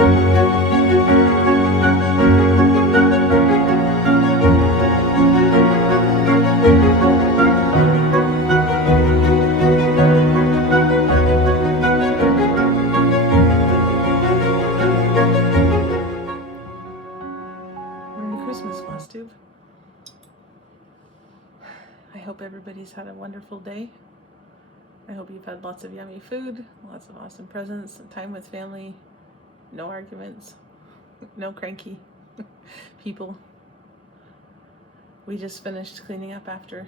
I hope everybody's had a wonderful day. I hope you've had lots of yummy food, lots of awesome presents, time with family, no arguments, no cranky people. We just finished cleaning up after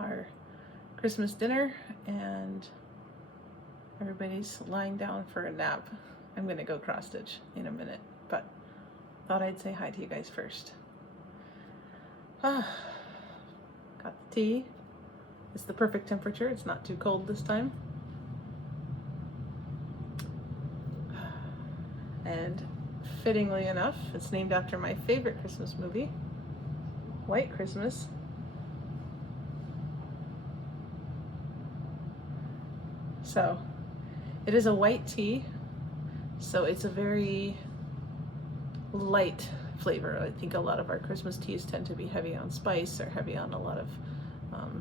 our Christmas dinner and everybody's lying down for a nap. I'm gonna go cross stitch in a minute, but thought I'd say hi to you guys first. Got the tea. It's the perfect temperature. It's not too cold this time. And fittingly enough, it's named after my favorite Christmas movie, White Christmas. So it is a white tea, so it's a very light flavor. I think a lot of our Christmas teas tend to be heavy on spice or heavy on a lot of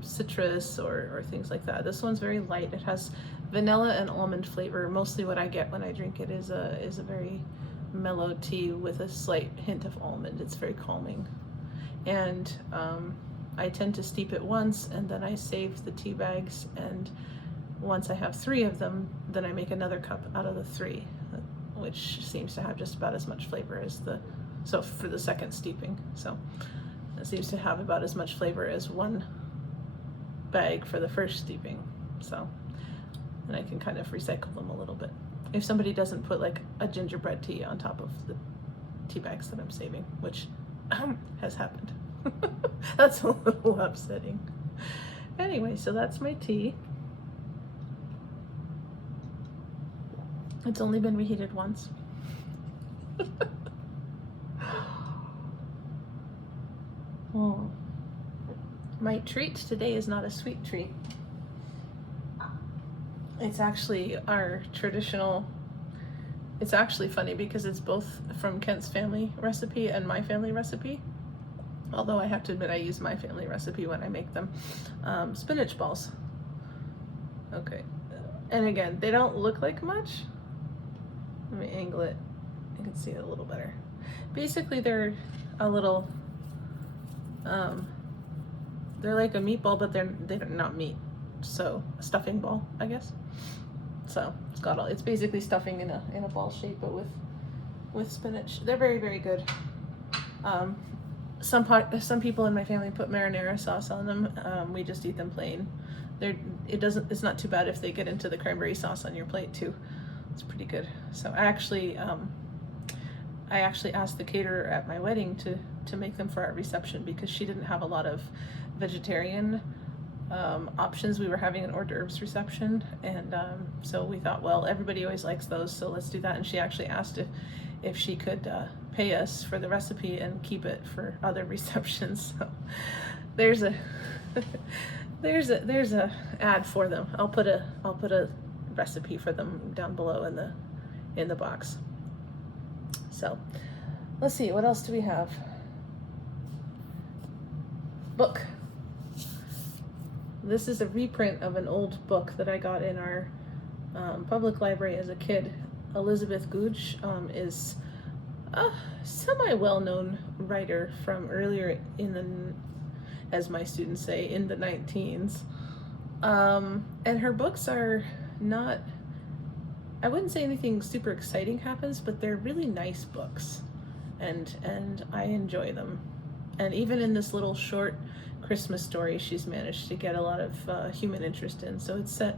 citrus or things like that. This one's very light. It has vanilla and almond flavor. Mostly what I get when I drink it is a very mellow tea with a slight hint of almond. It's very calming. And I tend to steep it once and then I save the tea bags, and once I have 3 of them, then I make another cup out of the 3, which seems to have just about as much flavor as so for the second steeping. So it seems to have about as much flavor as 1 bag for the first steeping. So, and I can kind of recycle them a little bit. If somebody doesn't put like a gingerbread tea on top of the tea bags that I'm saving, which has happened. That's a little upsetting. Anyway, so that's my tea. It's only been reheated once. Oh. My treat today is not a sweet treat. It's actually our traditional, it's actually funny because it's both from Kent's family recipe and my family recipe. Although I have to admit I use my family recipe when I make them. Spinach balls. Okay. And again, they don't look like much. Let me angle it. You can see it a little better. Basically, they're a little, they're like a meatball, but they're not meat. So a stuffing ball, I guess. So it's basically stuffing in a ball shape, but with spinach. They're very, very good. Some people in my family put marinara sauce on them. We just eat them plain. It's not too bad if they get into the cranberry sauce on your plate too. It's pretty good. So I actually asked the caterer at my wedding to make them for our reception because she didn't have a lot of vegetarian options. We were having an hors d'oeuvres reception, and so we thought, well, everybody always likes those, so let's do that. And she actually asked if she could pay us for the recipe and keep it for other receptions. So there's a ad for them. I'll put a recipe for them down below in the box. So let's see, what else do we have? Book. This is a reprint of an old book that I got in our public library as a kid. Elizabeth Gooch is a semi-well-known writer from earlier as my students say, in the 19s. And her books are not, I wouldn't say anything super exciting happens, but they're really nice books, and I enjoy them. And even in this little short Christmas story, she's managed to get a lot of human interest in. So it's set,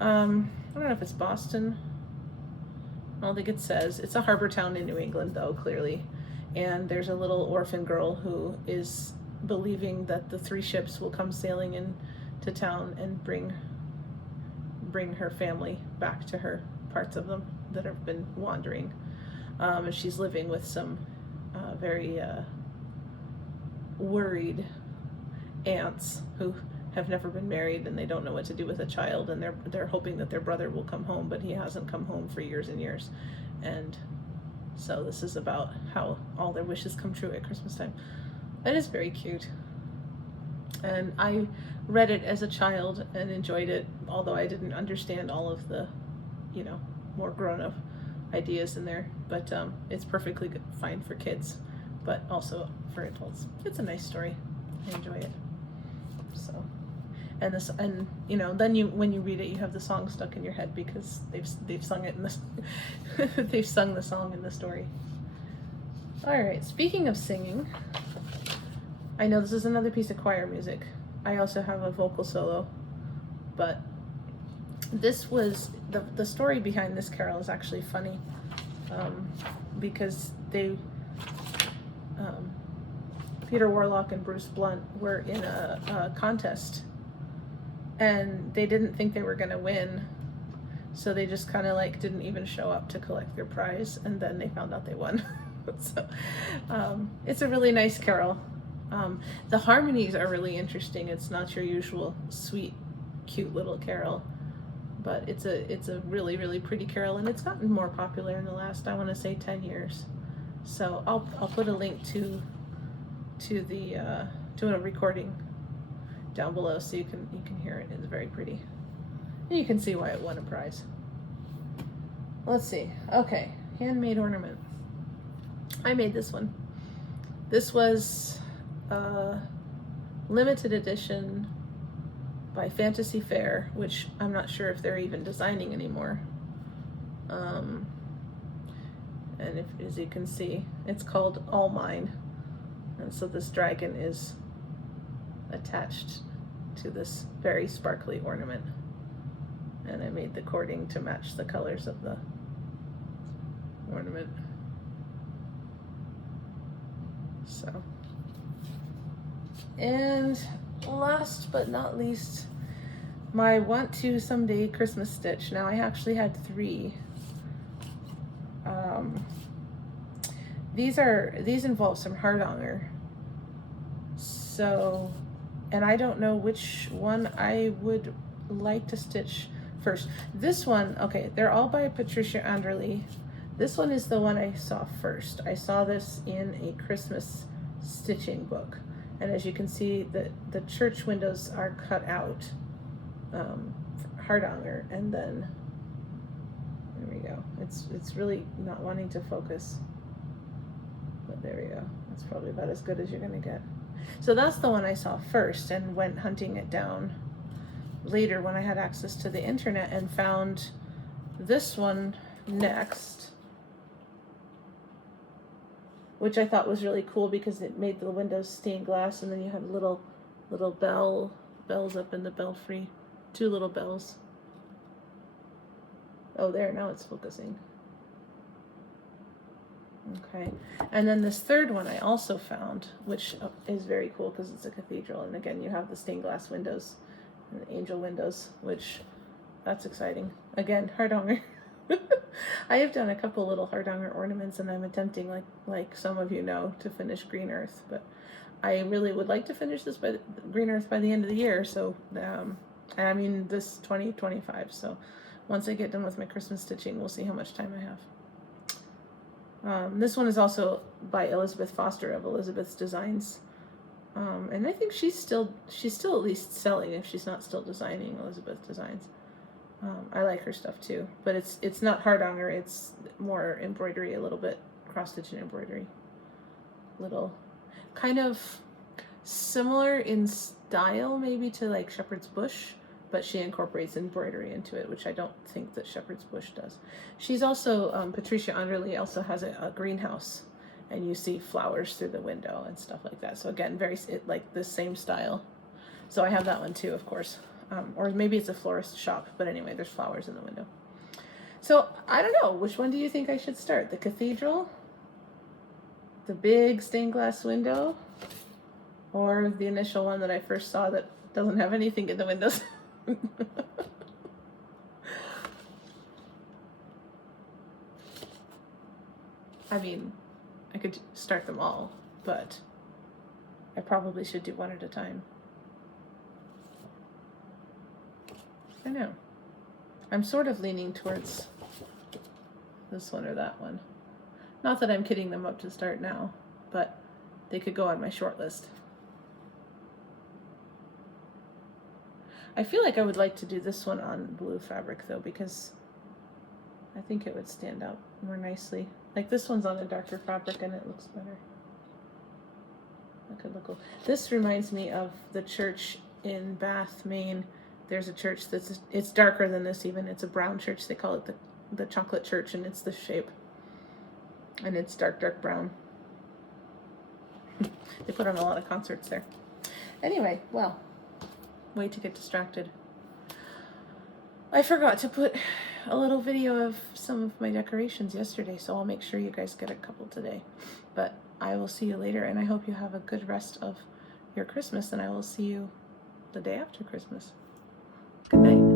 I don't know if it's Boston. I don't think it says. It's a harbor town in New England, though, clearly. And there's a little orphan girl who is believing that the 3 ships will come sailing into town and bring her family back to her, parts of them that have been wandering. And she's living with some very worried aunts who have never been married, and they don't know what to do with a child, and they're hoping that their brother will come home, but he hasn't come home for years and years. And So this is about how all their wishes come true at Christmas time. It is very cute. And I read it as a child and enjoyed it, although I didn't understand all of the, you know, more grown-up ideas in there. But it's perfectly good, fine for kids, but also for adults. It's a nice story. I enjoy it. So, and this, and you know, then when you read it, you have the song stuck in your head because they've sung it in this, they've sung the song in the story. All right. Speaking of singing, I know this is another piece of choir music. I also have a vocal solo, but this was the story behind this carol is actually funny, because they Peter Warlock and Bruce Blunt were in a contest, and they didn't think they were going to win, so they just kind of like didn't even show up to collect their prize, and then they found out they won. So it's a really nice carol. The harmonies are really interesting. It's not your usual sweet, cute little carol, but it's a really, really pretty carol, and it's gotten more popular in the last, I want to say, 10 years. So I'll put a link to a recording down below so you can hear it. It's very pretty. And you can see why it won a prize. Let's see. Okay, Handmade Ornament. I made this one. This was limited edition by Faire, which I'm not sure if they're even designing anymore. And if, as you can see, it's called All Mine. And so this dragon is attached to this very sparkly ornament. And I made the cording to match the colors of the ornament. So, and last but not least, my want to someday Christmas stitch. Now I actually had 3. These involve some hardanger. So, and I don't know which one I would like to stitch first. This one, okay, they're all by Patricia Anderle. This one is the one I saw first. I saw this in a Christmas stitching book. And as you can see, the church windows are cut out, hardanger, and then, there we go. It's really not wanting to focus, but there we go. That's probably about as good as you're gonna get. So that's the one I saw first and went hunting it down later when I had access to the internet and found this one next, which I thought was really cool because it made the windows stained glass, and then you had little bells up in the belfry, 2 little bells. Oh, there, now it's focusing. Okay, and then this third one I also found, which is very cool because it's a cathedral, and again you have the stained glass windows and the angel windows, which that's exciting. Again, hardanger. I have done a couple little hardanger ornaments, and I'm attempting, like some of you know, to finish Green Earth, but I really would like to finish this by Green Earth by the end of the year. So I mean this 2025. So once I get done with my Christmas stitching, we'll see how much time I have. This one is also by Elizabeth Foster of Elizabeth's Designs, and I think she's still at least selling if she's not still designing Elizabeth Designs. I like her stuff too, but it's not hardanger, it's more embroidery, a little bit cross stitching embroidery, little kind of similar in style maybe to like Shepherd's Bush, but she incorporates embroidery into it, which I don't think that Shepherd's Bush does. She's also, Patricia Anderle also has a greenhouse, and you see flowers through the window and stuff like that. So again, like the same style. So I have that one too, of course. Or maybe it's a florist shop, but anyway, there's flowers in the window. So I don't know, which one do you think I should start? The cathedral, the big stained glass window, or the initial one that I first saw that doesn't have anything in the windows? I mean, I could start them all, but I probably should do one at a time. I know. I'm sort of leaning towards this one or that one. Not that I'm kidding them up to start now, but they could go on my short list. I feel like I would like to do this one on blue fabric though, because I think it would stand out more nicely. Like this one's on a darker fabric and it looks better. That could look cool. This reminds me of the church in Bath, Maine. There's a church it's darker than this even. It's a brown church. They call it the chocolate church, and it's this shape. And it's dark, dark brown. They put on a lot of concerts there. Anyway, well, way to get distracted. I forgot to put a little video of some of my decorations yesterday, so I'll make sure you guys get a couple today. But I will see you later, and I hope you have a good rest of your Christmas, and I will see you the day after Christmas. Good night.